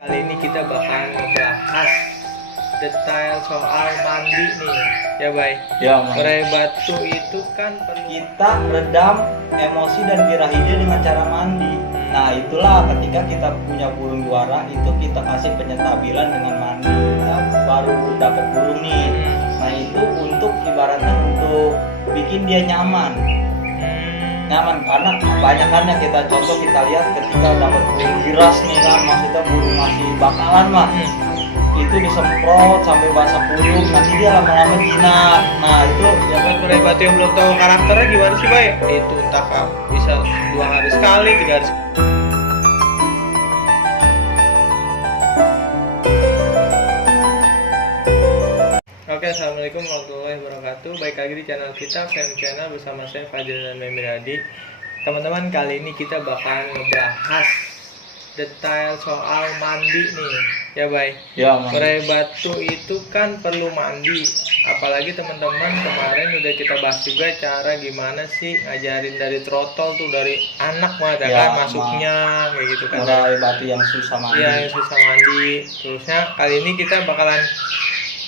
Kali ini kita bakal ngebahas detail soal mandi nih, ya Bay. Ya, Mas. Murai batu itu kan perlu Kita redam emosi dan birahi dia dengan cara mandi. Nah, itulah ketika kita punya burung juara itu kita kasih penyetabilan dengan mandi. Kita baru dapat burung nih. Nah, itu untuk ibaratnya untuk bikin dia nyaman. Nyaman karena kebanyakannya kita contoh kita lihat ketika dapat burung giras nih kan, maksudnya burung masih bakalan mah. Itu disemprot sampai basah kuyup, nanti dia lama-lama jinak. Nah, itu ya buat murai batu yang belum tahu karakternya gimana sih Bay? Itu entah bisa 2 hari sekali, 3 hari sekali. Oke, assalamualaikum warahmatullahi wabarakatuh. Baik lagi di channel kita, Fem Channel, bersama saya Fadil dan Memiradi. Teman-teman, kali ini kita bakal ngebahas detail soal mandi nih, ya Bay. ya, Mas. Murai batu itu kan perlu mandi. Apalagi teman-teman kemarin udah kita bahas juga cara gimana sih ngajarin dari trotol tuh, dari anak mah ada Ya, kan masuknya kayak gitu kan. Murai batu yang susah mandi. Iya, yang susah mandi. Terusnya kali ini kita bakalan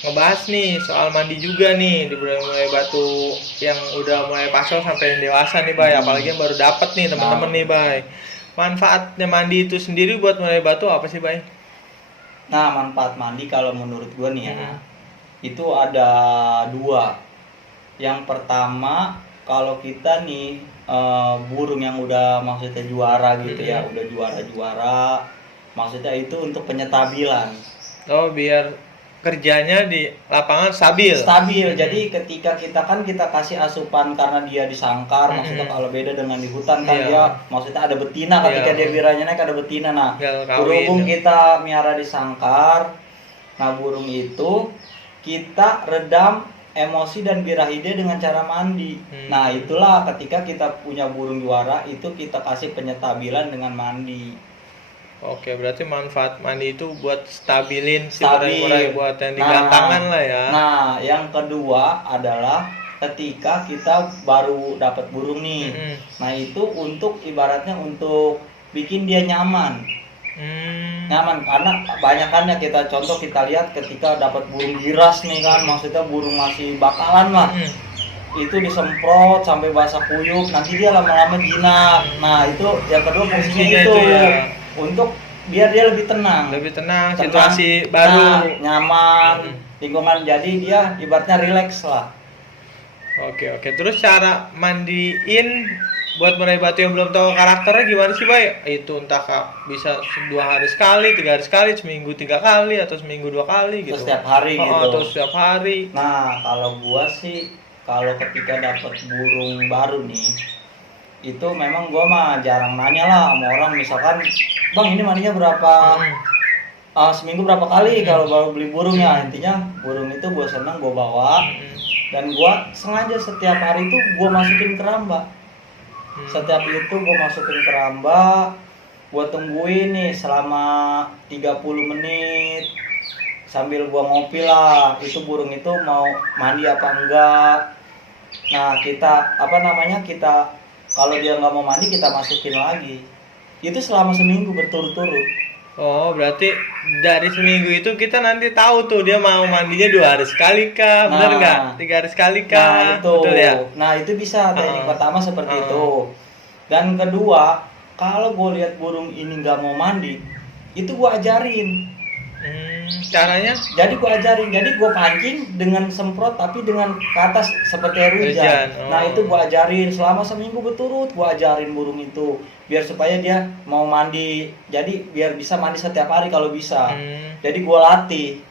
ngebahas nih soal mandi juga nih di murai batu yang udah mulai pasal sampai yang dewasa nih Bay. Apalagi yang baru dapet nih teman-teman nih Bay. Manfaatnya mandi itu sendiri buat murai batu apa sih Bay? Nah, manfaat mandi kalau menurut gua nih ya, itu ada 2. Yang pertama, kalau kita nih burung yang udah maksudnya juara gitu ya, udah juara-juara, maksudnya itu untuk penyetabilan. Oh, biar kerjanya di lapangan stabil. Jadi ketika kita kasih asupan karena dia disangkar, maksudnya kalau beda dengan di hutan kan Iya. dia maksudnya ada betina, ketika Iya. dia biranya naik ada betina. Nah, Tinggal kawin. berhubung kita miara disangkar, nah burung itu kita redam emosi dan birahi dia dengan cara mandi. Nah, itulah ketika kita punya burung juara itu kita kasih penyetabilan dengan mandi. Oke, berarti manfaat mandi itu buat stabilin si Stabil. murai-murai buat yang digantangan lah ya. Nah, yang kedua adalah ketika kita baru dapat burung nih. Nah, itu untuk ibaratnya untuk bikin dia nyaman. Nyaman karena kebanyakannya kita contoh kita lihat ketika dapat burung giras nih kan, maksudnya burung masih bakalan mah. Itu disemprot sampai basah kuyup, nanti dia lama-lama jinak. Nah, itu yang kedua fungsinya itu ya. untuk biar dia lebih tenang. Lebih tenang, situasi baru. Nah, nyaman, lingkungan, jadi dia ibaratnya rileks lah. Oke. Terus cara mandiin buat murai batu yang belum tahu karakternya gimana sih Bay? Itu entah bisa 2 hari sekali, 3 hari sekali, seminggu 3 kali, atau seminggu 2 kali gitu. Terus setiap hari gitu. Atau setiap hari. Nah, kalau gua sih kalau ketika dapat burung baru nih, itu memang gua mah jarang nanya lah sama orang, misalkan bang ini mandinya berapa, seminggu berapa kali kalau baru beli burungnya. Intinya burung itu gua seneng gua bawa, dan gua sengaja setiap hari itu gua masukin keramba. Setiap itu gua masukin keramba, gua tungguin nih selama 30 menit sambil gua ngopi lah, itu burung itu mau mandi apa enggak. Nah, kita kita kalau dia nggak mau mandi kita masukin lagi. Itu selama seminggu berturut-turut. Oh, berarti dari seminggu itu kita nanti tahu tuh dia mau mandinya 2 hari sekali kah, bener nggak? 3 hari sekali kah? Nah, itu. Betul ya? Nah, itu bisa teknik pertama seperti itu. Dan kedua, kalau gue lihat burung ini nggak mau mandi, itu gue ajarin. Caranya? Jadi gue ajarin, jadi gue pancing dengan semprot tapi dengan ke atas seperti air hujan. Nah, itu gue ajarin selama seminggu berturut, gue ajarin burung itu biar supaya dia mau mandi. Jadi biar bisa mandi setiap hari kalau bisa. Jadi gue latih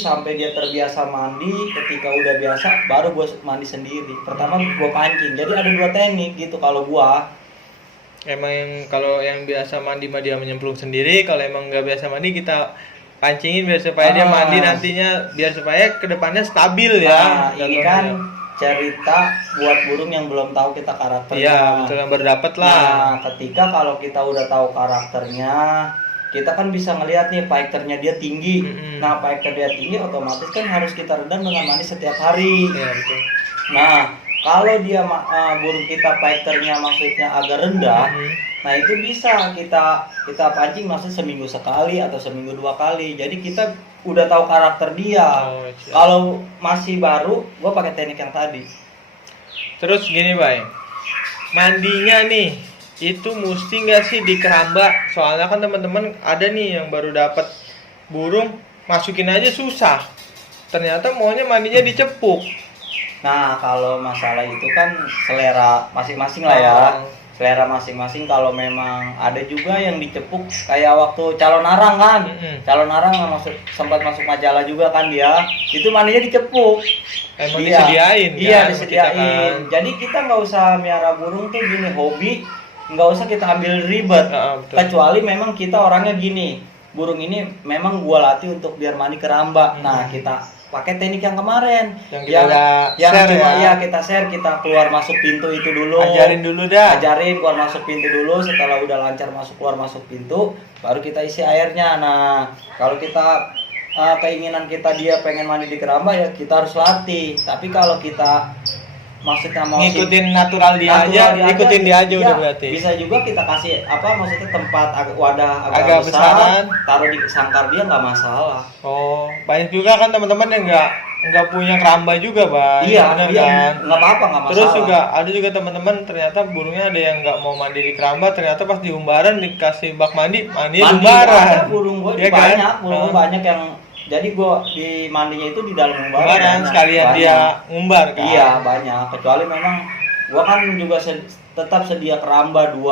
sampai dia terbiasa mandi. Ketika udah biasa, baru gue mandi sendiri. Pertama gue pancing. Jadi ada 2 teknik gitu kalau gue. Emang kalau yang biasa mandi mah dia menyemplung sendiri, kalau emang nggak biasa mandi kita pancingin biar supaya dia mandi nantinya, biar supaya kedepannya stabil ya. Nah, ini kan cerita buat burung yang belum tahu kita karakternya. Iya, betul, yang berdapat lah. Nah, ketika kalau kita udah tahu karakternya, kita kan bisa ngelihat nih fighternya dia tinggi. Nah, fighter dia tinggi otomatis kan harus kita redam dengan mandi setiap hari. Iya, betul. Nah, kalau dia burung kita fighternya maksudnya agak rendah, Nah itu bisa kita pancing maksudnya seminggu sekali atau seminggu 2 kali. Jadi kita udah tahu karakter dia. Oh, siap. Kalau masih baru, gue pakai teknik yang tadi. Terus gini, Bay. Mandinya nih, itu mesti nggak sih di keramba? Soalnya kan teman-teman ada nih yang baru dapat burung, masukin aja susah. Ternyata maunya mandinya dicepuk. Nah kalau masalah itu kan selera masing-masing lah ya. Selera masing-masing. Kalau memang ada juga yang dicepuk kayak waktu calon arang kan. Calon arang sempat masuk majalah juga kan dia. Itu mandinya dicepuk. Emang disediain kan? Iya sama disediain. kita kan? Jadi kita nggak usah miara burung tuh gini hobi, nggak usah kita ambil ribet. Betul. Kecuali memang kita orangnya gini, burung ini memang gua latih untuk biar mandi keramba. Nah kita pakai teknik yang kemarin yang kita share cuma ya. Kita share, kita keluar masuk pintu itu dulu, Ajarin dulu dah. ajarin keluar masuk pintu dulu. Setelah udah lancar keluar masuk pintu, baru kita isi airnya. Nah kalau kita keinginan kita dia pengen mandi di keramba, ya kita harus latih. Tapi kalau kita maksudnya mau ngikutin natural dia aja, ikutin dia aja ya, udah berarti. Bisa juga kita kasih maksudnya tempat wadah agak besar, taruh di sangkar dia nggak masalah. Oh, banyak juga kan teman-teman yang nggak punya keramba juga, Bang. Iya, bener iya, kan? nggak apa-apa, nggak masalah. Terus juga ada juga teman-teman ternyata burungnya ada yang nggak mau mandi di keramba, ternyata pas di umbaran dikasih bak mandi di umbaran. Ada burung gue ya banyak, kan? burung banyak yang jadi gue di mandinya itu di dalam umbaran sekalian banyak. Dia ngumbar kan. Iya banyak, kecuali memang gue kan juga tetap sedia keramba 2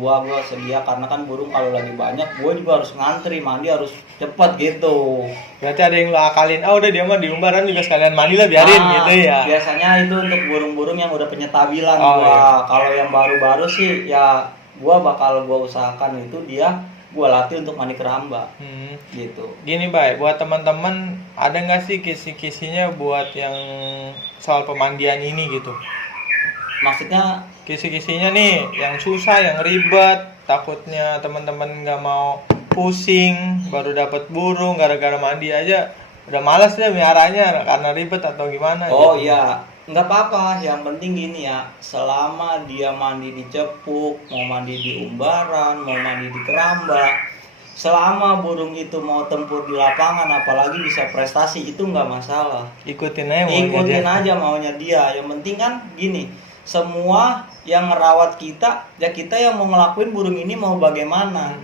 gue sedia, karena kan burung kalau lagi banyak gue juga harus ngantri mandi, harus cepet gitu. Berarti ada yang lo akalin, udah dia mah di umbaran juga sekalian mandi lah, biarin gitu ya. Biasanya itu untuk burung-burung yang udah penyetabilan gua. Iya. Kalau yang baru-baru sih ya gua bakal usahakan itu dia gua latih untuk mandi keramba. Gitu. Gini, Bay, buat teman-teman ada nggak sih kisi-kisinya buat yang soal pemandian ini gitu? Maksudnya kisi-kisinya nih yang susah, yang ribet, takutnya teman-teman nggak mau pusing baru dapat burung gara-gara mandi aja udah malas deh miaranya karena ribet atau gimana? Oh gitu. iya, nggak apa-apa. Yang penting gini ya, selama dia mandi di cepuk, mau mandi di umbaran, mau mandi di keramba, selama burung itu mau tempur di lapangan, apalagi bisa prestasi, itu nggak masalah. Ikutin aja aja maunya dia. Yang penting kan gini, semua yang ngerawat kita, ya kita yang mau ngelakuin burung ini mau bagaimana.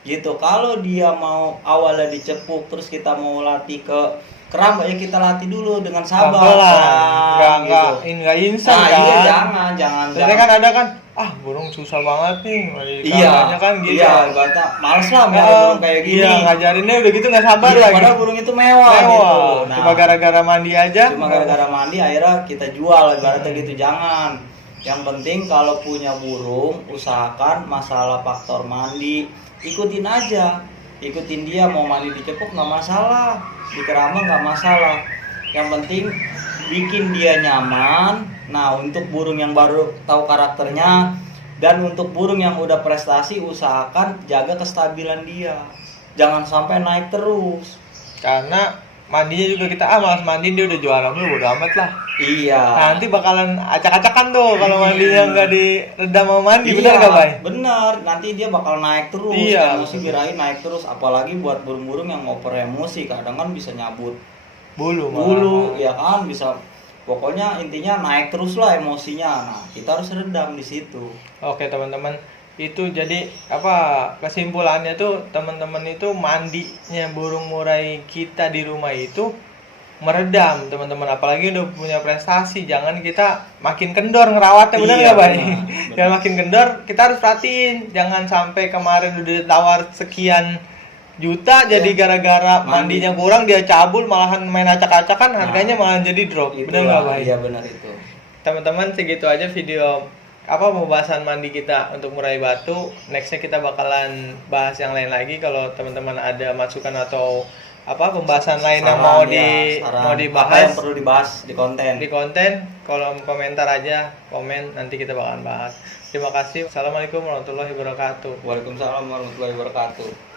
Gitu. Kalau dia mau awalnya dicepuk terus kita mau latih ke keramba, ya kita latih dulu dengan sabar. Nggak instan kan? Iya, jangan. Ternyata kan ada kan, burung susah banget nih. Iya kan gitu. Iya, males lah burung kayak gini. Iya, ngajarinnya udah gitu nggak sabar lagi. Padahal burung itu mewah. Gitu. Nah, cuma gara-gara mandi aja. Cuma gara-gara mandi akhirnya kita jual, ibaratnya gitu. Jangan. Yang penting kalau punya burung, usahakan masalah faktor mandi ikutin aja, ikutin dia. Mau mandi di cepuk nggak masalah, di keramba nggak masalah. Yang penting bikin dia nyaman. Nah untuk burung yang baru tahu karakternya dan untuk burung yang udah prestasi, usahakan jaga kestabilan dia, jangan sampai naik terus. Karena mandinya juga kita malas mandi, dia udah jualan lu bodo amat lah. Iya. Nanti bakalan acak-acakan tuh kalau mandinya nggak diredam sama mandi, bener nggak, Bay? Bener, nanti dia bakal naik terus. Iya, emosi birahi naik terus, apalagi buat burung-burung yang ngoper emosi, kadang kan bisa nyabut bulu, ya kan, bisa. Pokoknya intinya naik terus lah emosinya. Nah, kita harus redam di situ. Oke, teman-teman. Itu jadi kesimpulannya tuh teman-teman itu mandinya burung murai kita di rumah itu meredam, teman-teman. Apalagi udah punya prestasi, jangan kita makin kendor ngerawatnya, benar nggak, Bay? Jangan makin kendor, kita harus perhatiin, jangan sampai kemarin udah tawar sekian juta jadi gara-gara mandinya kurang dia cabul, malahan main acak-acakan, harganya malah jadi drop. Benar nggak, Bay? Iya, benar itu. Teman-teman, segitu aja video pembahasan mandi kita untuk murai batu. Nextnya kita bakalan bahas yang lain lagi. Kalau teman-teman ada masukan atau pembahasan lain yang mau dibahas, apa yang perlu dibahas di konten, kolom komentar aja, komen, nanti kita bakalan bahas. Terima kasih. Assalamualaikum warahmatullahi wabarakatuh. Waalaikumsalam warahmatullahi wabarakatuh.